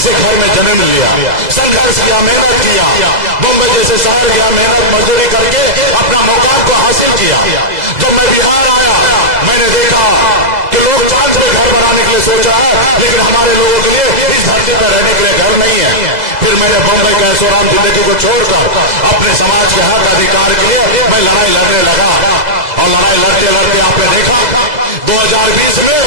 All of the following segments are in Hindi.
ऐसे घर में जन्म लिया, संघर्ष किया, मेहनत किया, बम्बई जैसे शहर गया, मेहनत मजदूरी करके अपना मुकाम को हासिल किया। जब मैं बिहार आया मैंने देखा कि लोग चांद में घर बनाने के लिए सोचा है, लेकिन हमारे लोगों के लिए इस धरती पर रहने के लिए घर नहीं है। फिर मैंने बम्बई के ऐशोराम जिंदगी को छोड़कर अपने समाज के हक अधिकार के लिए मैं लड़ाई लड़ने लगा। और लड़ाई लड़ते लड़ते आपने देखा 2020 में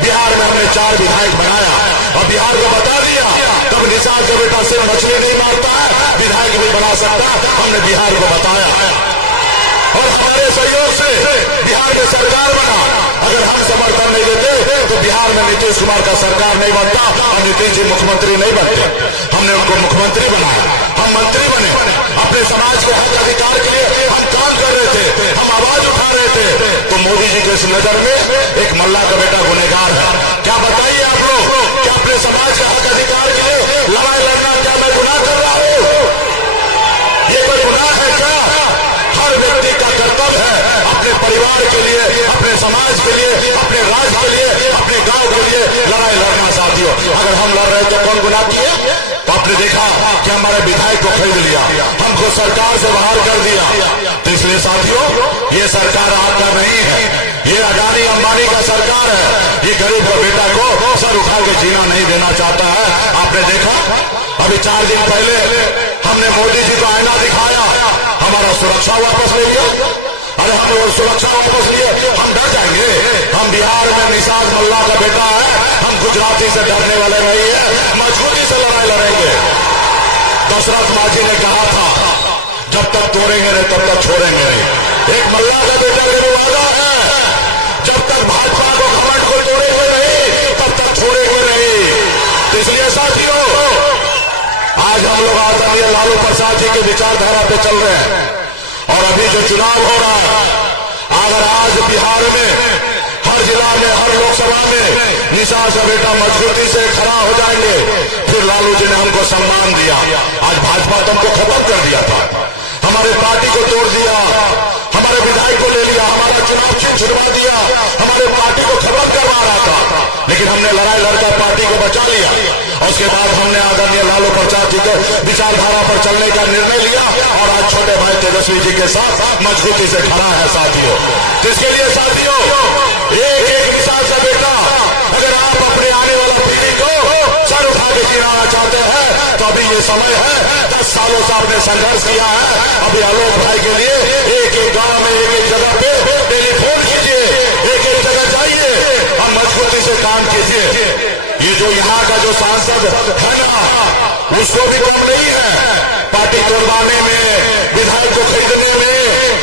बिहार में हमने 4 विधायक बनाया और बिहार को बता दिया तब निषाद का बेटा सिर्फ मछली नहीं मारता है, विधायक भी बना सकता है। हमने बिहार को बताया और हमारे सहयोग से बिहार में सरकार बना। अगर हम समर्थन नहीं देते तो बिहार में नीतीश कुमार का सरकार नहीं बनता और नीतीश जी मुख्यमंत्री नहीं बनते। हमने उनको मुख्यमंत्री बनाया, हम मंत्री बने, अपने समाज के हक अधिकार के लिए हम काम कर रहे थे, हम आवाज उठा रहे थे। तो मोदी जी के इस नजर में एक मल्ला का बेटा गुनहगार है। क्या बताइए आप लोग कि अपने समाज के हक अधिकार के लिए लड़ाई लड़ना क्या मैं गुनाह कर रहा हूं? ये कोई गुनाह है क्या? हर व्यक्ति का कर्तव्य है अपने परिवार के लिए, अपने समाज के लिए, अपने राज्य के लिए, अपने गांव के लिए लड़ाई लड़ना। साथियों, अगर हम लड़ रहे थे कौन गुनाह किए? तो आपने देखा कि हमारे विधायक को खरीद लिया, हमको सरकार से बाहर कर दिया। तो इसलिए साथियों, ये सरकार आपका नहीं है, ये अडानी अंबानी का सरकार है। ये गरीब का बेटा को सर उठा के जीना नहीं देना चाहता है। आपने देखा अभी 4 दिन पहले हमने मोदी जी को आईना दिखाया, हमारा सुरक्षा वापस ले लिया। अरे हम वो सुरक्षा वापस लिए, हम डर जाएंगे? हम बिहार में निषाद मल्ला का बेटा है, हम गुजराती से डरने वाले नहीं है, मजबूती से लड़ाई लड़ेंगे। दशरथ मांझी ने कहा था जब तक तोड़ेंगे नहीं तब तक छोड़ेंगे नहीं। एक मल्ला का बेटा का वादा है, जब तक भाजपा को घमंड को तोड़ेंगे नहीं तब तक छोड़ेंगे नहीं। इसलिए साथियों, आज हम लोग आदरणीय लालू प्रसाद जी की विचारधारा पे चल रहे हैं। और अभी जो चुनाव हो रहा है, अगर आज बिहार में हर जिला में, हर लोकसभा में निषाद का बेटा मजबूती से खड़ा हो जाएंगे, फिर लालू जी ने हमको सम्मान दिया। आज भाजपा तो हमको खत्म कर दिया था, हमारे पार्टी को तोड़ दिया, हमारे विधायक को ले लिया, हमारा चुनाव चिन्ह छुड़वा दिया, हमारे पार्टी को खत्म करवा रहा था। लेकिन हमने लड़ाई लड़कर पार्टी को बचा लिया और उसके बाद हमने आदरणीय लालू प्रसाद जी के विचारधारा पर चलने का निर्णय लिया और आज छोटे भाई तेजस्वी जी के साथ मजबूती से खड़ा है। साथियों, जिसके लिए साथियों एक निषाद का बेटा, अगर आप अपने आने वाली पीढ़ी को सर उठा के जिलाना चाहते हैं तो अभी ये समय है। 10 सालों से आपने संघर्ष किया है, अभी आलोक भाई के लिए एक गांव में, एक जगह पे टेलीफोन कीजिए, एक जगह जाइए और मजबूती से काम कीजिए। ये जो यहाँ का जो सांसद है ना, उसको भी कम नहीं है पार्टी तोड़वाने में, विधायक को खरीदने में,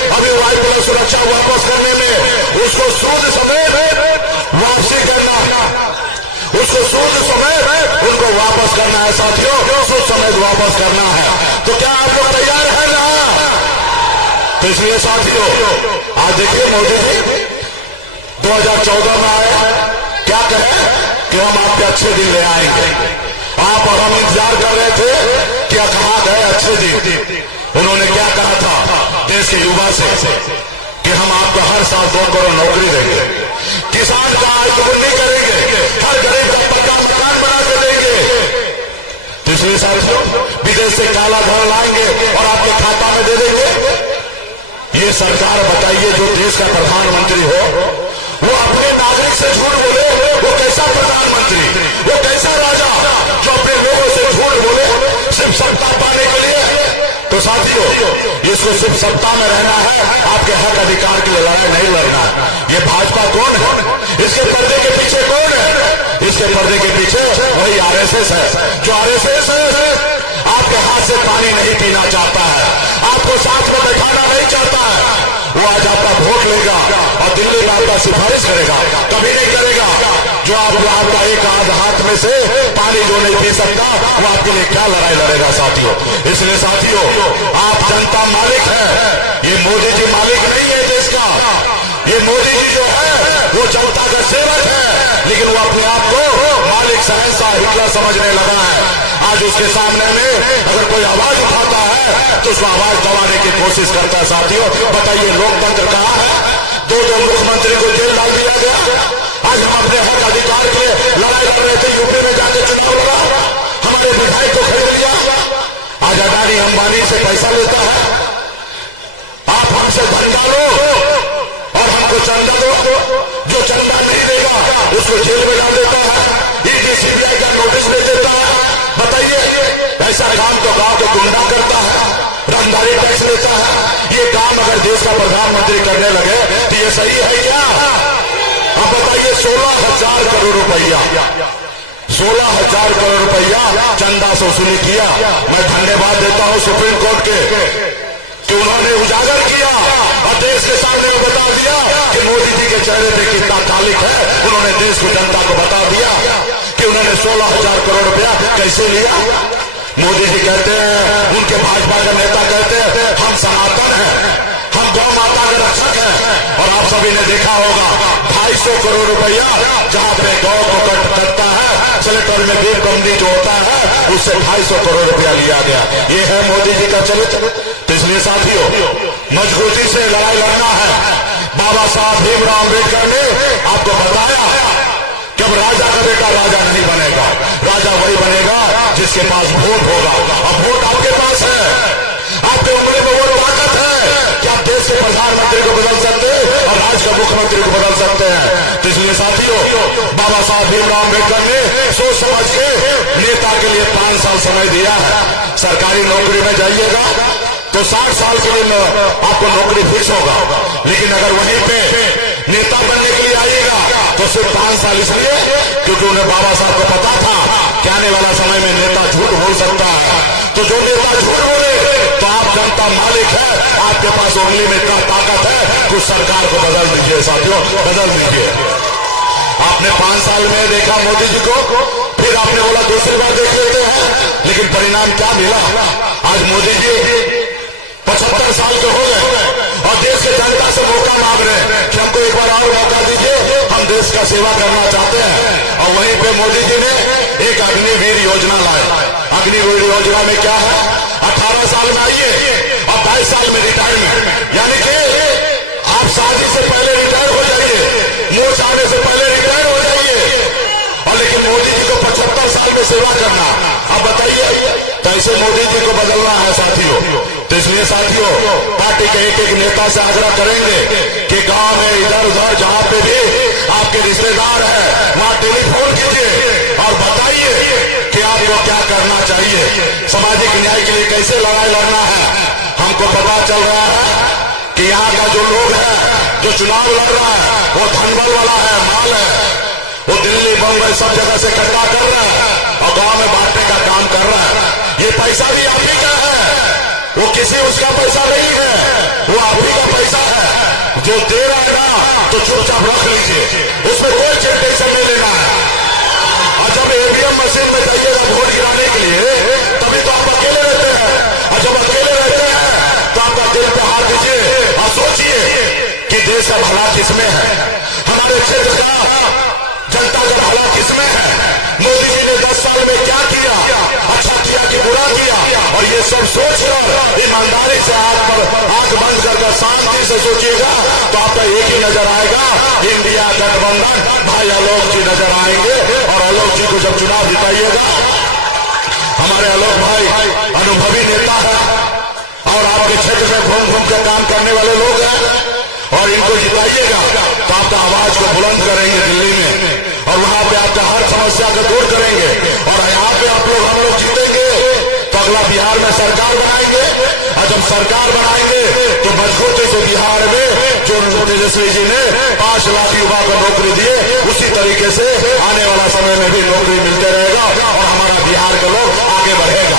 अभी वायुपुलिस सुरक्षा वापस करने में, उसको सूद समेत वापसी करना, उसको सूद समेत उनको वापस करना है। साथियों, सूद समेत वापस करना है। तो क्या आप लोग तैयार है ना? तो इसलिए साथियों, आज देखिए मोदी जी 2014 में आए, क्या कहे कि हम आपके अच्छे दिन ले आएंगे। आप और हम इंतजार कर रहे थे कि कहां गए अच्छे दिन। उन्होंने क्या कहा था देश के युवा से कि हम आपको हर साल 2 करोड़ नौकरी देंगे, किसान का आय दोगुनी नहीं करेंगे, हर गरीब का पक्का मकान बना के देंगे। इसलिए साथियों, विदेश से काला धन लाएंगे और आपके खाता में दे देंगे। ये सरकार बताइए, जो देश का प्रधानमंत्री हो वो अपने नागरिक से झूठ बोले, वो कैसा प्रधानमंत्री, वो कैसा राजा जो अपने लोगों से झूठ बोले सिर्फ सत्ता पाने के लिए? तो साथियों, इसको सिर्फ सत्ता में रहना है, आपके हक अधिकार के लिए लड़ाई नहीं लड़ना। ये भाजपा कौन है? इसके पर्दे के पीछे कौन है? इसके पर्दे के पीछे वही आरएसएस है। जो आरएसएस है आपके हाथ से पानी नहीं पीना चाहता है, आपको साथ में बैठाना नहीं चाहता है। वो आज आपका वोट लेगा और दिल्ली में आपका सिफारिश करेगा, कभी नहीं करेगा। जो आपका एक हाथ में से पानी जो नहीं पी सकता, वो आपके लिए क्या लड़ाई लड़ेगा? साथियों, इसलिए साथियों, आप जनता मालिक है, ये मोदी जी मालिक नहीं है देश का। ये मोदी जी जो है वो जनता का सेवक है, लेकिन वो अपने आप को मालिक सहसा हिटलर समझने लगा है। आज उसके सामने में अगर कोई आवाज उठाता है तो उसको आवाज दबाने की कोशिश करता है। साथियों, बताइए लोकतंत्र कहां है? 2 मुख्यमंत्री को जेल डाल दिया गया। आज हम अपने हक अधिकार के लड़ाई लड़ रहे थे, यूपी में जाके चुनाव लड़ा, प्रधानमंत्री करने लगे तो ये सही है क्या? अब बताइए, 16,000 करोड़ रुपया, 16,000 करोड़ रुपया चंदा से वसूली किया। मैं धन्यवाद देता हूं सुप्रीम कोर्ट के कि उन्होंने उजागर किया और देश के सामने बता दिया कि मोदी जी के चेहरे पे कितना कालिक है। उन्होंने देश की जनता को बता दिया कि उन्होंने 16,000 करोड़ रुपया कैसे लिया। मोदी जी कहते हैं, उनके भाजपा के नेता कहते हैं, हम सनातन हैं, हम गौ माता के रक्षक हैं। और आप सभी ने देखा होगा 250 करोड़ रुपया जहां पे गौ को कटता है, सेलेक्टर में देव बंदी जो होता है, उससे 250 करोड़ रुपया लिया गया। ये है मोदी जी का चरित्र। तो इसलिए साथियों, मजबूती से लड़ाई लड़ना है। बाबा साहब भीमराव अम्बेडकर ने आपको बताया कि अब राजा का बेटा राजा नहीं बनेगा, राजा वही बनेगा जिसके पास वोट होगा। अब वोट आपके पास है, आपके उम्र में वोट ताकत है कि आप देश के प्रधानमंत्री को बदल सकते हैं और राज्य का मुख्यमंत्री को बदल सकते हैं। तो इसलिए साथियों, बाबा साहब भीमराव अम्बेडकर ने सोच समझ के नेता के लिए 5 साल समय दिया है। सरकारी नौकरी में जाइएगा तो 60 साल के लिए आपको नौकरी फिक्स होगा, लेकिन अगर वहीं पे नेता बनने के लिए आइएगा तो सिर्फ 5 साल, इसलिए क्योंकि उन्हें बाबा साहब को पता था कि आने वाला समय में नेता झूठ बोल सकता है। तो जो नेता झूठ बोले तो आप जनता मालिक है, आपके पास उंगली में इतना ताकत है, कुछ सरकार को बदल दीजिए साथियों, बदल दीजिए। आपने 5 साल में देखा मोदी जी को, फिर आपने बोला दूसरी बार देख लेते हैं, लेकिन परिणाम क्या मिला? आज मोदी जी 75 साल के हो गए और देश की जनता से मौका मांग रहे हैं कि हमको एक बार और मौका दीजिए, हम देश का सेवा करना चाहते हैं। और वहीं पे मोदी जी ने एक अग्निवीर योजना लाई। अग्निवीर योजना में क्या है? 18 साल में आइए और 22 साल में रिटायरमेंट, यानी कि आप शादी से पहले रिटायर हो जाइए, मोच आने से पहले रिटायर हो जाइए। और लेकिन मोदी जी को 75 साल में सेवा करना, अब बताइए, तो ऐसे मोदी जी को बदलना है साथियों। तो इसलिए साथियों, पार्टी के एक नेता से आग्रह करेंगे कि गांव में इधर उधर जहां पे भी आपके रिश्तेदार हैं, वहां टेलीफोन कीजिए और बताइए कि आपको क्या करना चाहिए, सामाजिक न्याय के लिए कैसे लड़ाई लड़ना है। हमको पता चल रहा है कि यहाँ का जो लोग है, जो चुनाव लड़ रहा है, वो धनबल वाला है, माल है, वो दिल्ली बम्बई सब जगह से इकट्ठा कर रहा है और गांव में बांटने का काम कर रहा है। ये पैसा भी आप ही का है, वो किसी उसका पैसा नहीं है, वो आप ही का पैसा है। जो दे रहा है ना, तो चुपचाप रख लीजिए, उसमें कोई टेंशन नहीं लेना है। और जब ईवीएम मशीन में जाइएगा वोट गिराने के लिए, तभी तो आप अकेले रहते हैं। और जब अकेले रहते हैं तो आपका दिल पे हाथ दीजिए और सोचिए कि देश का भला किसमें है, हमारे क्षेत्र का जनता का भला किसमें है। मोदी जी ने 10 साल में क्या किया, अच्छा किया कि बुरा किया, और ये सब सोचकर ईमानदारी से आंख बंद करके शांति से सोचिएगा तो आपका एक ही नजर आएगा, इंडिया गठबंधन। भाई आलोक जी नजर आएंगे और आलोक जी को जब चुनाव जिताइएगा, हमारे आलोक भाई अनुभवी नेता है और आपके क्षेत्र में घूम घूम कर काम करने वाले लोग हैं, और इनको जिताइएगा तो आपका आवाज को बुलंद करेंगे दिल्ली में, और वहां पे आपका हर समस्या को दूर करेंगे। और यहाँ पे आप लोग, हम लोग जीतेंगे तो अगला बिहार में सरकार बनाएंगे, और जब सरकार बनाएंगे तो मजबूती से बिहार में जो तेजस्वी जी ने 5 लाख युवा को नौकरी दिए, उसी तरीके से आने वाला समय में भी नौकरी मिलते रहेगा और हमारा बिहार का लोग आगे बढ़ेगा।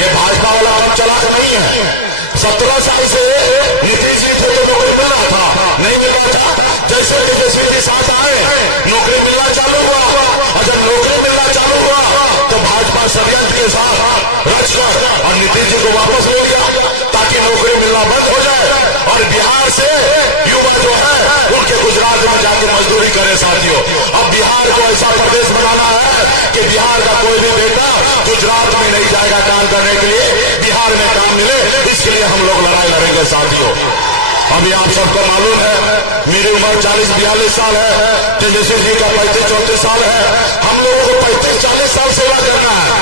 ये भाजपा वाला काम चला नहीं है। 17 साल से नीतीश जी थे तो नौकरी मिल रहा था, नहीं मिल रहा था। जैसे तेजस्वी जी साथ आए, नौकरी मिलना चालू हुआ, और जब नौकरी मिलना चालू हुआ तो भाजपा षड्यंत्र के साथ रचकर और नीतीश जी को वापस ले गया ताकि नौकरी मिलना बंद हो जाए, और बिहार से युवा जो है उनके गुजरात में जाकर मजदूरी करे। साथियों, अब बिहार को ऐसा प्रदेश बनाना है कि बिहार का कोई भी बेटा गुजरात में नहीं जाएगा काम करने के लिए, बिहार में काम मिले, इसके लिए हम लोग लड़ाई लड़ेंगे साथियों। अभी आप सबको मालूम है मेरी उम्र 40-42 साल है, तेजस्वी जी का 35-34 साल है। हम लोगों को 35-40 साल सेवा करना है,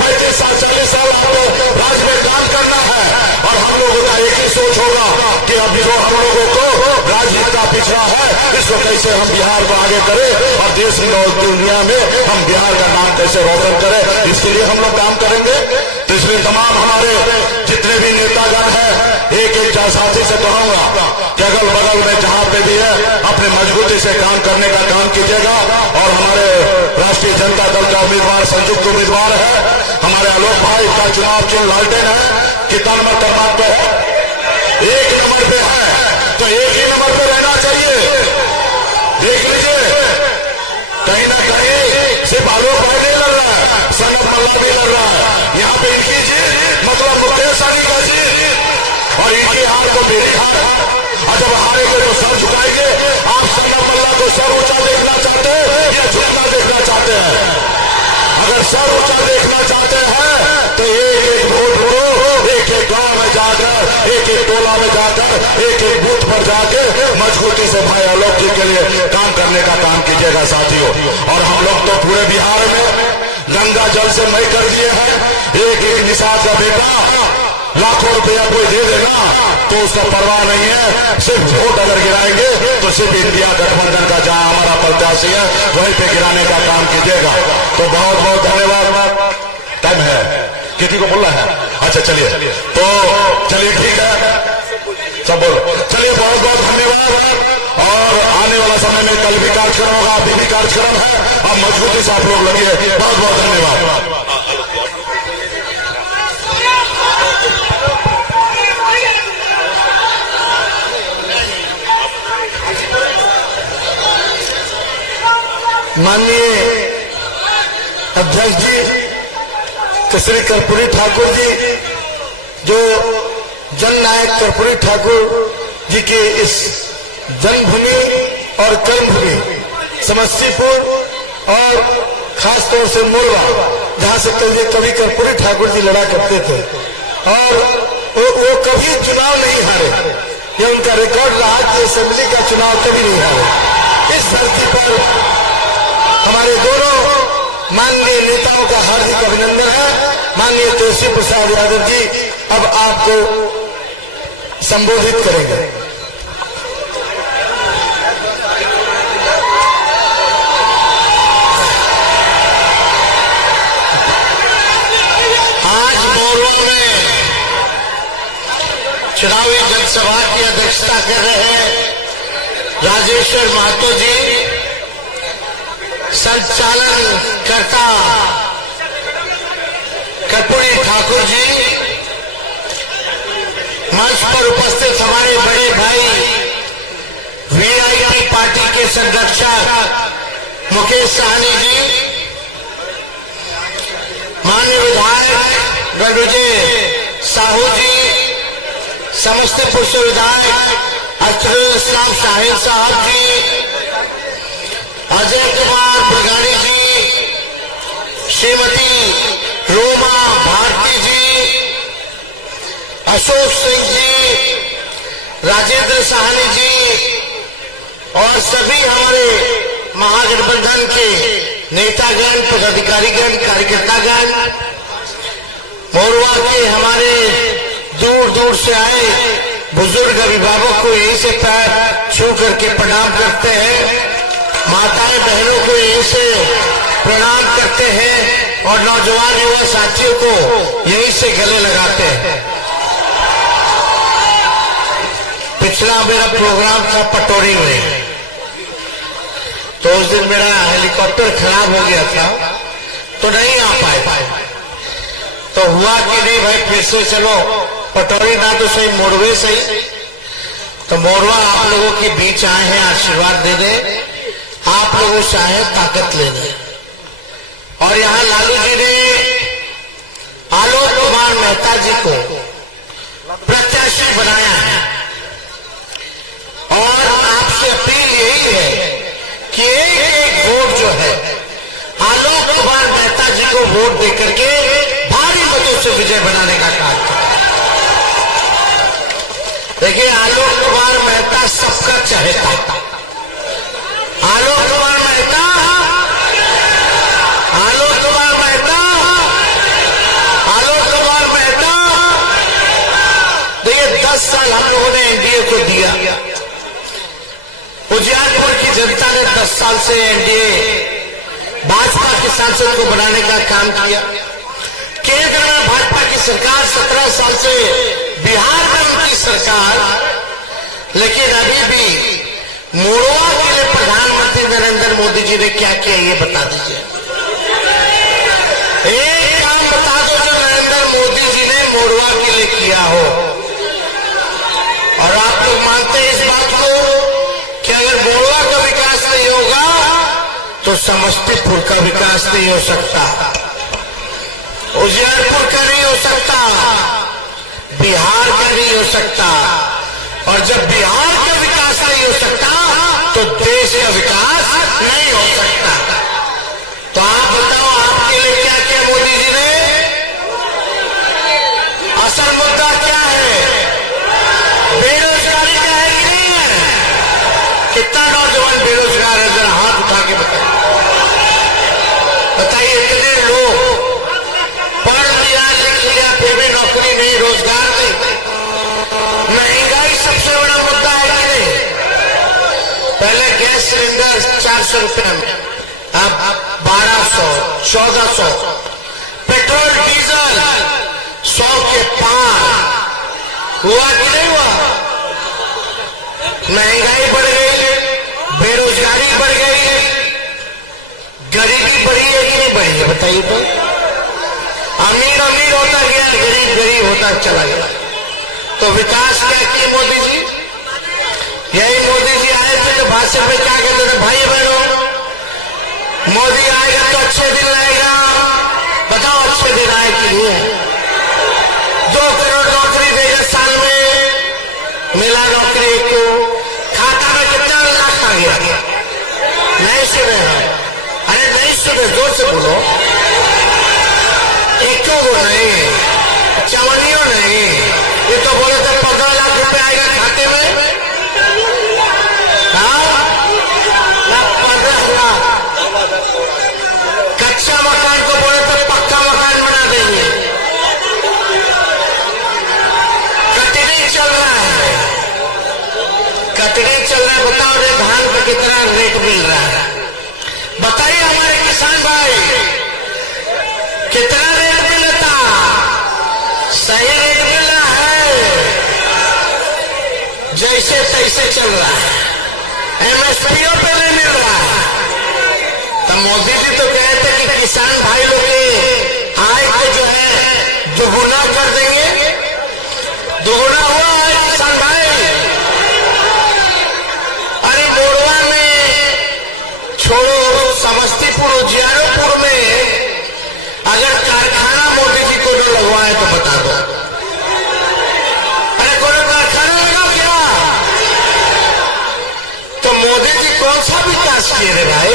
35-40 साल आपको राज्य में काम करना है, और हम लोगों का एक ही सोच होगा कि अभी जो हम लोगों को राज्य का पिछड़ा है, इसको कैसे हम बिहार को आगे करें और देश की दुनिया में हम बिहार का नाम कैसे रोशन करें, इसके लिए हम लोग काम करेंगे। तो इसलिए तमाम हमारे जितने भी नेतागण हैं, एक एक साथी से कहूंगा कि अगल बगल में जहां पे भी है अपने मजबूती से काम करने का काम कीजिएगा। और हमारे राष्ट्रीय जनता दल का उम्मीदवार संयुक्त उम्मीदवार है हमारे आलोक भाई का चुनाव चिन्ह लालटेन है। कितना नंबर क्रमांक पे है? 1 नंबर पे है, तो 1 ही नंबर पे रहना चाहिए। देख लीजिए, कहीं ना कहीं सिर्फ आलोक भाई नहीं लड़ रहा है, संत मल्ला भी लड़ रहा है। यहाँ पे इनकी जीत मतलब मुकेश सहनी का जीत और इनकी हार को मेरी हार। और जब हारेंगे तो सर झुकाएंगे। आप संत मल्ला को सर ऊंचा देखना चाहते हैं या झुकना देखना चाहते हैं? अगर सर ऊंचा देखना चाहते हैं तो एक एक वोट को एक एक गांव में जाकर, एक एक टोला में जाकर, एक एक बूथ पर जाकर मजबूती से भाई आलोक जी के लिए काम करने का काम कीजिएगा साथियों। और हम लोग तो पूरे बिहार में गंगा जल से मई कर दिए हैं। एक एक निषाद का बेटा लाखों रुपया कोई दे देगा तो उसका परवाह नहीं है। सिर्फ वोट अगर गिराएंगे तो सिर्फ इंडिया गठबंधन का जहां हमारा प्रत्याशी है वहीं पे गिराने का काम कीजिएगा। तो बहुत बहुत धन्यवाद। टाइम है, किसी को बोलना है? अच्छा चलिए, तो चलिए ठीक है, सब बोलो। चलिए बहुत बहुत धन्यवाद। और आने वाला समय में कल भी कार्यक्रम होगा, अभी भी कार्यक्रम है। अब मजबूती से आप लोग लगिए। बहुत बहुत धन्यवाद। माननीय अध्यक्ष जी श्री कर्पूरी ठाकुर जी, जो जननायक कर्पूरी ठाकुर जी के इस जन्मभूमि और कर्मभूमि समस्तीपुर और खास तौर से मोरवा, जहां से कभी कर्पूरी ठाकुर जी लड़ा करते थे और वो कभी चुनाव नहीं हारे। यह उनका रिकॉर्ड रहा कि असेंबली का चुनाव कभी नहीं हारे। इस धरती पर हमारे दोनों माननीय नेताओं का हार्दिक अभिनंदन है। माननीय तेजस्वी प्रसाद यादव जी अब आपको संबोधित करेंगे। आज मोरवा में चुनावी जनसभा की अध्यक्षता कर रहे हैं राजेश्वर महतो जी, संचालन करता कर्पूरी ठाकुर जी, मंच पर उपस्थित हमारे बड़े भाई वीआईपी पार्टी के संरक्षक मुकेश सहनी जी, माननीय विधायक रणविजय साहू जी, समस्तीपुर से विधायक अख्तरुल इस्लाम शाहिद साहब जी, अजय कुमार बगाड़ी जी, श्रीमती रोमा भारती जी, अशोक सिंह जी, राजेंद्र साहनी जी और सभी हमारे महागठबंधन के नेतागण, पदाधिकारीगण, कार्यकर्तागण, मोरवा के हमारे दूर दूर से आए बुजुर्ग अभिभावक को यहीं से पैर छू करके प्रणाम करते हैं। माताएं बहनों को यहीं से प्रणाम करते हैं और नौजवान युवा साथियों को यहीं से गले लगाते हैं। पिछला मेरा प्रोग्राम था पटोरी में, तो उस दिन मेरा हेलीकॉप्टर खराब हो गया था तो नहीं आ पाए। तो हुआ कि नहीं भाई फिर से चलो पटोरी ना तो सही मोरवे सही। तो मोरवा आप लोगों के बीच आए हैं आशीर्वाद देने, आप लोगों से आए ताकत लेने। और यहाँ लालू जी ने आलोक कुमार मेहता जी को प्रत्याशी बनाया है और आपसे अपील यही है कि एक वोट जो है आलोक कुमार मेहता जी को वोट देकर के भारी मतों से विजय बनाने का कार्य करें। देखिए आलोक कुमार मेहता सबका चहेता, आलोक कुमार मेहता, आलोक कुमार मेहता, आलोक कुमार मेहता। देखिए 10 साल हम लोगों ने एनडीए को दिया, उजियारपुर की जनता ने 10 साल से एनडीए भाजपा के सांसद को बनाने का काम किया, केंद्र में भाजपा की सरकार, 17 साल से बिहार में उनकी सरकार, लेकिन अभी भी मोड़वा के लिए प्रधानमंत्री नरेंद्र मोदी जी ने क्या किया ये बता दीजिए। एक काम बता दो जो नरेंद्र मोदी जी ने मोड़वा के लिए किया हो। और आप लोग मानते हैं इस बात को कि अगर मोड़वा का विकास नहीं होगा तो समस्तीपुर का विकास नहीं हो सकता, उजियारपुर का नहीं हो सकता, बिहार का नहीं हो सकता। और जब बिहार का विकास नहीं हो सकता तो देश का विकास नहीं हो सकता। तो आप बताओ आपके लिए क्या किया मोदी जी ने? असल मुद्दा क्या है? बेरोजगारी का है कि नहीं है? कितना नौजवान बेरोजगार है? जरा हाथ उठा के बताइए। इतने लोग पढ़ लिया, लिख लिया, फिर भी नौकरी नहीं, रोजगार नहीं। महंगाई सबसे बड़ा मुद्दा है कि नहीं? पहले गैस सिलेंडर 400 रुपए में, अब 1200, 1400। पेट्रोल डीजल 100 के पार। हुआ कि नहीं हुआ? महंगाई बढ़ गई, बेरोजगारी बढ़ गई, गरीबी बढ़ी है कि नहीं बढ़ी है? बताइए तो। अमीर अमीर होता गया, गरीब गरीब होता चला गया। तो विकास क्या किए मोदी जी? यही मोदी जी आए थे जो भाषण में क्या कहते थे? भाई बहनों, मोदी आएगा तो अच्छे दिन आएगा। बताओ अच्छे दिन आए कि नहीं है? 2 करोड़ नौकरी देगा साल में, मिला नौकरी एक को, खाता में कितना लाख आ गया? नहीं सुने हैं? अरे नहीं सुने, जोर से बोलो। एक को नहीं, चवनियों नहीं, ये तो बोले थे 15 लाख रुपए आएगा खाते में। हाँ, 15 लाख। कच्चा मकान को बोले तो पक्का मकान बना देंगे। कटनी चल रहा है, कटनी चल रहा है। बताओ रे धान पे कितना रेट मिल रहा है? बताइए हमारे किसान भाई, कितना रेट मिलता? सही रेट मिल रहा है? जैसे तैसे चल रहा है, एमएसपीओ पे नहीं मिल रहा है। तो मोदी जी तो कहे थे कि किसान भाई लोग के आय को जो है दोगुना कर देंगे। दोगुना हुआ है किसान भाई? अरे मोड़वा में छोड़ो, समस्तीपुर, उजियारपुर में अगर कारखाना मोदी जी को न लगवाए तो बता दो। अरे कोई कारखाना लगा क्या? तो मोदी जी कौन सा विकास किए रे भाई?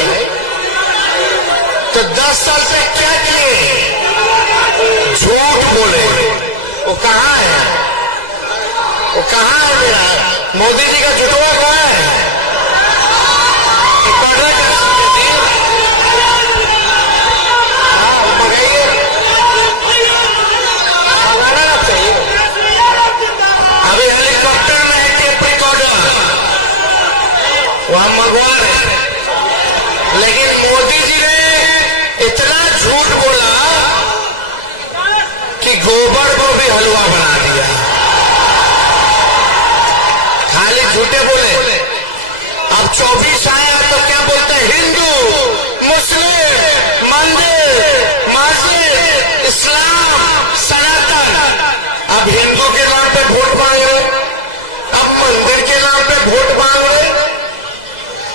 तो 10 साल से क्या किए? झूठ बोले। वो कहाँ है? वो कहाँ है मेरा मोदी जी का जुटवा कौन है? अभी हेलीकॉप्टर में है टेप रिकॉर्डर, वहां मंगवा रहे। लेकिन मोदी जी ने इतना झूठ बोला कि गोबर को भी हलवा बना दिया। खाली झूठे बोले। अब 24 आया तो क्या बोलते हैं? हिंदू, मुस्लिम, मंदिर, मस्जिद, इस्लाम, सनातन। अब हिंदू के नाम पे वोट मांग रहे, अब मंदिर के नाम पे वोट मांग रहे।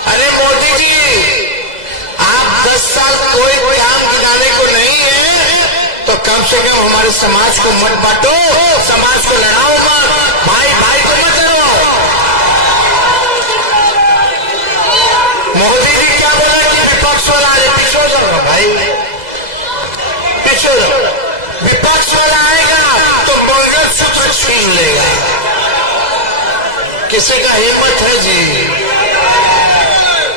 अरे मोदी जी, आप 10 साल कोई काम दिखाने को नहीं है तो कम से कम हमारे समाज को मत बांटो, समाज को लड़ाओ मत, भाई भाई को मत लड़ाओ। मोदी जी क्या बोला कि विपक्ष वाला आए? पीछे हो जाओ भाई, पीछे हो जाओ। विपक्ष वाला आएगा तो मंगलसूत्र छीन लेगा। किसी का हिम्मत है जी?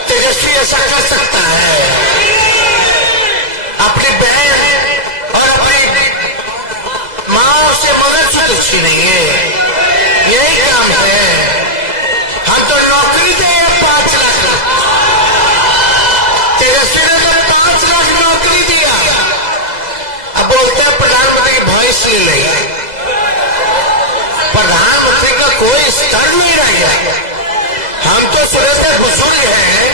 तेजस्वी ऐसा कर सकता है? अपनी बहन और अपनी मां से मंगलसूत्र छीनेंगे? यही काम है। हम तो नौकरी देंगे 5 लाख। तेजस्वी ने तो 5 लाख नौकरी दिया। अब बोलते हैं प्रधानमंत्री की भैंस ले नहीं है। प्रधानमंत्री का कोई स्तर नहीं रह गया। हम तो सुने थे बुजुर्ग हैं,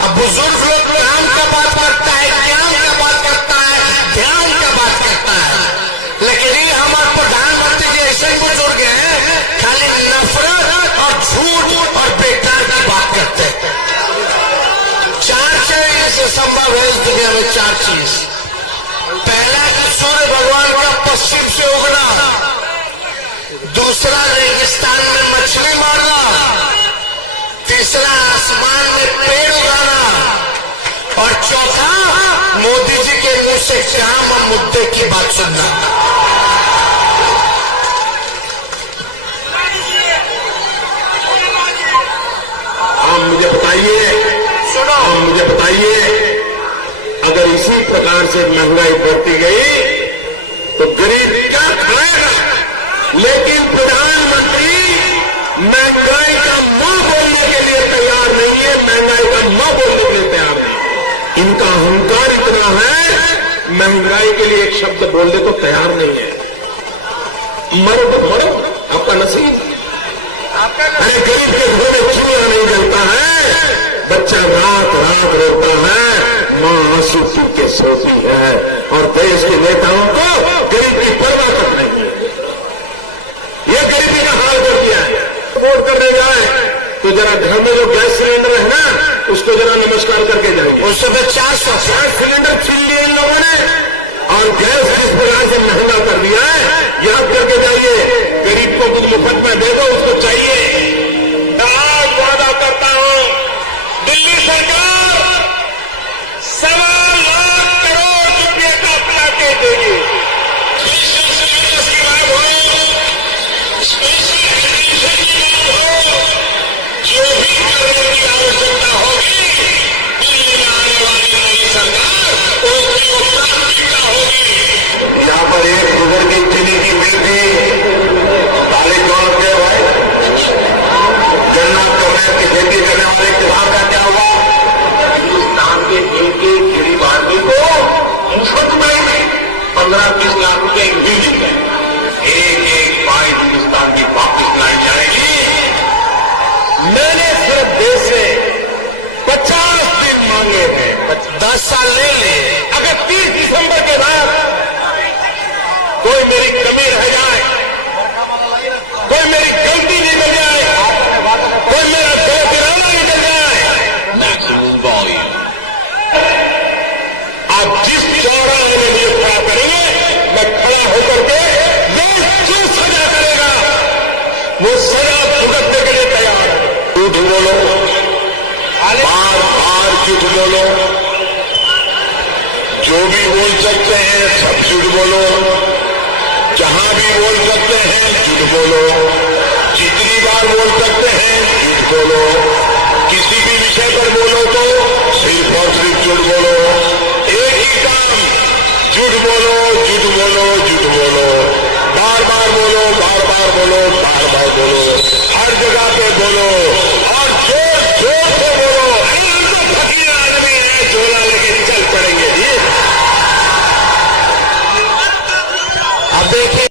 अब बुजुर्ग लोग काम का बात करता है, ज्ञान का बात करता है, ध्यान का बात करता है, लेकिन ये हमारे प्रधानमंत्री जी ऐसे बुजुर्ग हैं खाली नफरत और झूठ और बेकार की बात करते हैं। चार चीज से संभव है इस दुनिया में, चार चीज। पहला कि सूर्य भगवान का पश्चिम से उगना, दूसरा रेगिस्तान में मछली मारना, तीसरा आसमान में पेड़ उगाना और चौथा मोदी जी के मुंह से काम और मुद्दे की बात सुनना। आप मुझे बताइए, मुझे बताइए, अगर इसी प्रकार से महंगाई बढ़ती गई तो गरीब क्या खाएगा? लेकिन प्रधानमंत्री महंगाई का मुंह बोलने के लिए तैयार नहीं है, महंगाई का मुंह बोलने के लिए तैयार नहीं। इनका अहंकार इतना है, महंगाई के लिए एक शब्द बोलने को तैयार नहीं है। मरो तो मरो, आपका नसीब। अरे गरीब के घर में चूल्हा नहीं जलता है, बच्चा रात रात रोता है, मां आंसू पी के सोती है, और देश के नेताओं को गरीब की परवाह तक नहीं है। ये गरीबी का हाल कर दिया है। वोट करने जाए तो जरा घर में जो गैस सिलेंडर है ना, उसको जरा नमस्कार करके जाए। उस समय 400 सिलेंडर छीन लिए इन लोगों ने, और गैस किस प्रकार से महंगा कर दिया है, याद करके जाइए। गरीब को कुछ मुफ्त में दे दो, उसको चाहिए। मैं आज वादा करता हूं, दिल्ली सरकार 1.25 लाख करोड़ रुपए का पैकेज देगी। जो भी करने की आवश्यकता होगी, दिल्ली में आने वाली नई सरकार उसकी प्राथमिकता होगी। यहाँ पर एक बुजुर्ग की चीनी की मिल थी, काले कौन के भाई गन्ना कमैर की खेती करने वाले किसान का क्या हुआ? हिंदुस्तान के एक एक गरीब आदमी को मुफ्त में 15-20 लाख रुपए मिल गए। एक एक पाई हिंदुस्तान की वापस लाई जाएगी। मैंने सिर्फ देश से 50 दिन मांगे हैं, 10 साल ले लिए। अगर 30 दिसंबर के बाद कोई मेरी कमी रह जाए, कोई मेरी गलती निकल जाए, कोई मेरा दो गिराना निकल जाए, मैक्सिमम वॉल्यूम आप जिस चौराहे में मुझे खड़ा करेंगे, मैं खड़ा होकर के जो सजा करेगा वो सजा भुगतने के लिए तैयार है। झूठ बोलो, बार बार झूठ बोलो, जो भी बोल सकते हैं सब झूठ बोलो, जहां भी बोल सकते हैं झूठ बोलो, जितनी बार बोल सकते हैं झूठ बोलो, किसी भी विषय पर बोलो तो सिर्फ और सिर्फ झूठ बोलो। एक ही काम, झूठ बोलो, झूठ बोलो, झूठ बोलो, बार बार बोलो, बार बार बोलो, बार बार बोलो, हर जगह पे बोलो, और जोर जोर से बोलो। अरे हम तो फकीर आदमी है, झोला लेके चल पड़ेंगे जी। अब देखिए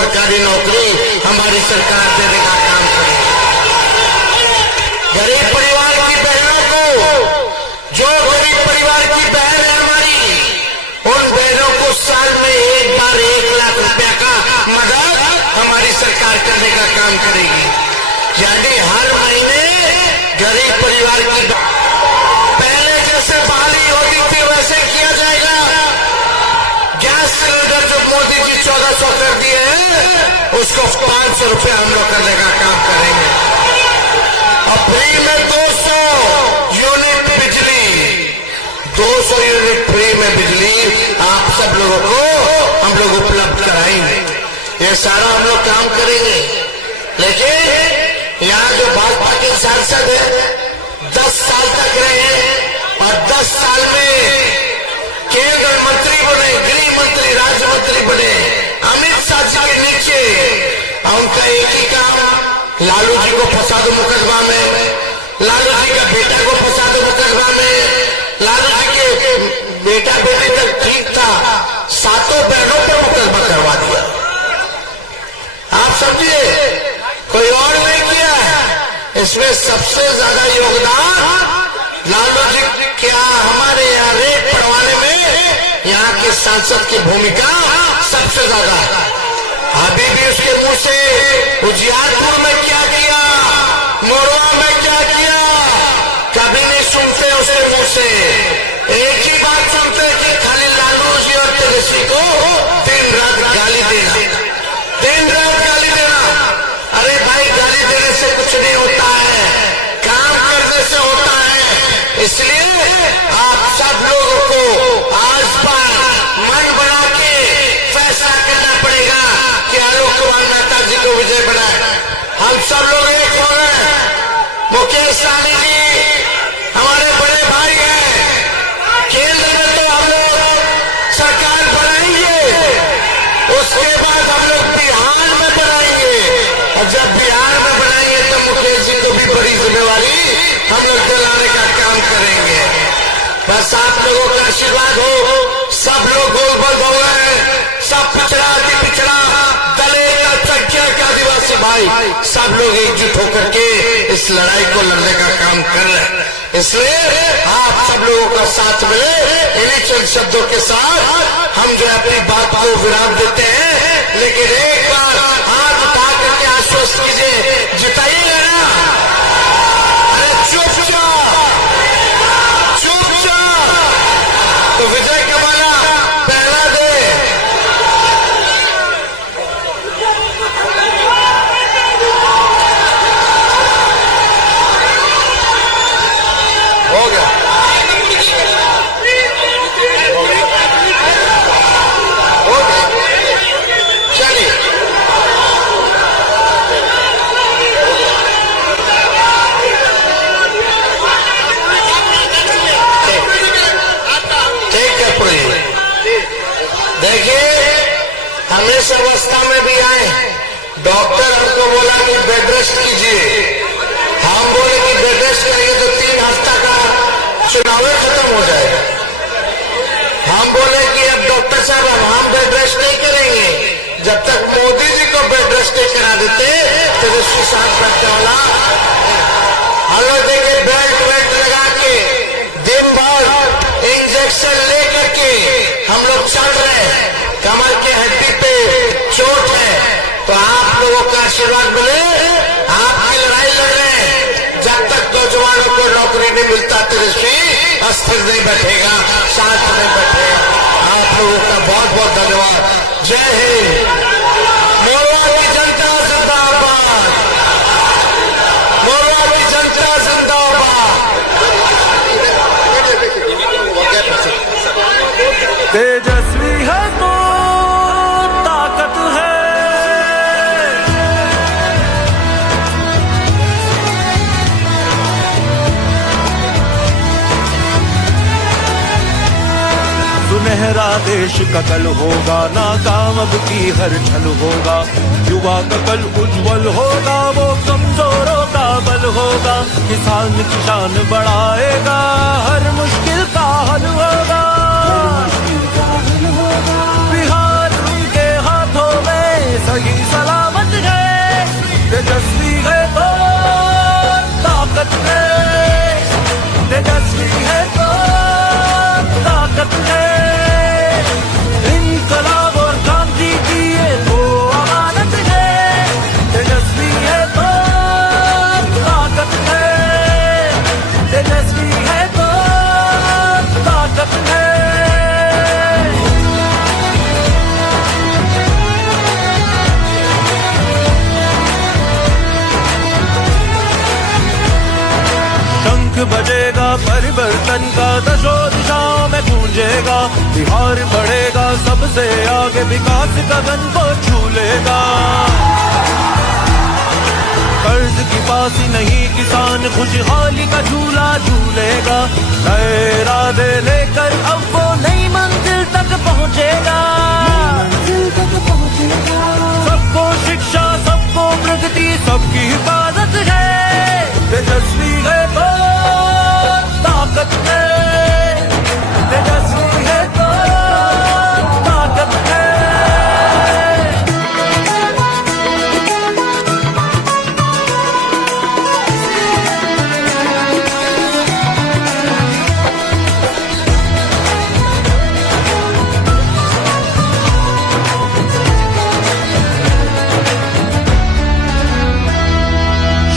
सरकारी नौकरी हमारी सरकार देने का काम करेगी। गरीब परिवार की बहनों को, जो गरीब परिवार की बहन है हमारी, उन बहनों को साल में एक बार 1 लाख रुपया का मदद हमारी सरकार करने का काम करेगी। यानी हर महीने गरीब परिवार की पहले जैसे बहाली होती थी वैसे किया जाएगा। गैस सिलेंडर जो मोदी जी 1400 कर दिए हैं उसको 500 रुपया हम लोग करने का काम करेंगे। और फ्री में 200 यूनिट बिजली, 200 यूनिट फ्री में बिजली आप सब लोगों को हम लोग उपलब्ध कराएंगे। ये सारा हम लोग काम करेंगे। लेकिन यहाँ जो भाजपा के सांसद है 10 साल तक रहे और 10 साल में केंद्र मंत्री बने, गृह मंत्री, राज्य मंत्री बने, अमित शाह जी के नीचे। उनका एक ही काम, लालू जी को फंसा दो मुकदमा में, लालू जी का बेटा को फंसा दो मुकदमा में। लालू जी के बेटा बेटी तक ठीक था, 7 बहनों पर मुकदमा करवा दिया। आप समझिए, कोई और नहीं किया है। इसमें सबसे ज्यादा योगदान लालू जी क्या हमारे यहाँ रेप पड़वाने में यहाँ के सांसद की भूमिका सबसे ज्यादा है। अभी भी उसके मुंह से उजियारपुर में क्या किया, मोरवा में क्या किया, कभी नहीं सुनते उसके मुंह से। एक ही बात सुनते कि खाली लालू जी और तेजस्वी को दिन रात गाली देना, दिन रात गाली देना। अरे भाई, गाली देने से कुछ नहीं होता है, काम करने से होता है। इसलिए आप सब लोगों को आज पर मन बना के फैसला करना पड़ेगा कि आलोक कुमार मेहता जी को विजय बनाए। हम सब लोग एक हो गए। मुकेश सहनी जी हमारे बड़े भाई हैं। केंद्र में तो हम लोग सरकार बनाएंगे, उसके बाद हम लोग बिहार में बनाएंगे, और जब बिहार में बनाएंगे तो मुकेश जी को भी बड़ी जिम्मेवारी हम लोग दिलाने का काम करेंगे। बस आप लोगों का आशीर्वाद हो। सब लोग गोलबद्ध हो गए, सब पिछड़ा अति पिछड़ा, दलित, अल्पसंख्यक, आदिवासी भाई सब लोग एकजुट होकर के इस लड़ाई को लड़ने का काम कर रहे हैं। इसलिए आप सब लोगों का साथ मिले। इन्हीं चंद शब्दों के साथ हम जो अपनी बात को विराम देते हैं। लेकिन एक बार हाथ उठा करके आश्वस्त कीजिए, जिताइएगा ना? अरे चुपचाप चुपचाप, तो विजय का माला पहला दे। हो गया, हो गया, चलिए। ठीक है पुरी, देखिए हम इस अवस्था में भी आए। डॉक्टर हमको बोला कि बेड रेस्ट कीजिए, हम बोले कि बेड रेस्ट करेंगे तो 3 हफ्ता का चुनाव खत्म हो जाएगा। हम बोले कि अब डॉक्टर साहब हम बेड रेस्ट नहीं करेंगे जब तक मोदी जी को बेड रेस्ट नहीं करा देते। तेजस्वी साहब करने वाला हम लोग देखिए, बेल्ट वेल्ट लगा के दिन भर इंजेक्शन लेकर के हम लोग चल रहे हैं। कमर के हड्डी पे चोट है, तो आप लोगों का आशीर्वाद मिले। आपकी लड़ाई लड़ रहे हैं। जब तक नौजवानों को नौकरी नहीं मिलता तेजस्वी अस्थिर नहीं बैठेगा, शांत नहीं बैठेगा। आप लोगों का बहुत बहुत धन्यवाद। जय हिंद। मोरवा की जनता जिंदाबाद, मोरवा की जनता जिंदाबाद। तेजस्वी है तो ताकत है, सुनहरा देश का कल होगा, नाकाम अब की हर छल होगा। युवा का कल उज्जवल होगा, वो कमजोरों का बल होगा। किसान की शान बढ़ाएगा, हर मुश्किल का हल होगा। बिहार उनके हाथों में सही बढ़ेगा, परिवर्तन का दशो दिशाओं में गूंजेगा। बिहार बढ़ेगा, सबसे आगे विकास गगन को छू लेगा। कर्ज की पासी नहीं किसान खुशहाली का झूला झूलेगा। नए इरादे लेकर अब वो नई मंजिल तक पहुंचेगा। सबको शिक्षा, सबको प्रगति, सबकी हिफाजत है। तेजस्वी है तो ताकत है, तेजस्वी है तो ताकत है।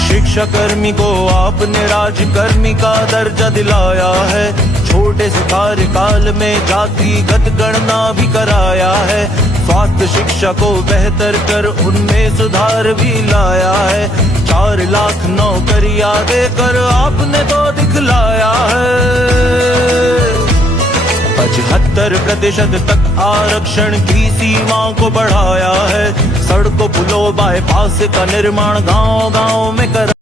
शिक्षा कर्मी को आपने राजकर्मी का दर्जा दिलाया है। छोटे से कार्यकाल में जातिगत गणना भी कराया है। स्वास्थ्य शिक्षा को बेहतर कर उनमें सुधार भी लाया है। 4 लाख नौकरियां देकर आपने तो दिखलाया है। 75% तक आरक्षण की सीमा को बढ़ाया है। सड़कों पुलों बाईपास का निर्माण गांव-गांव में कराया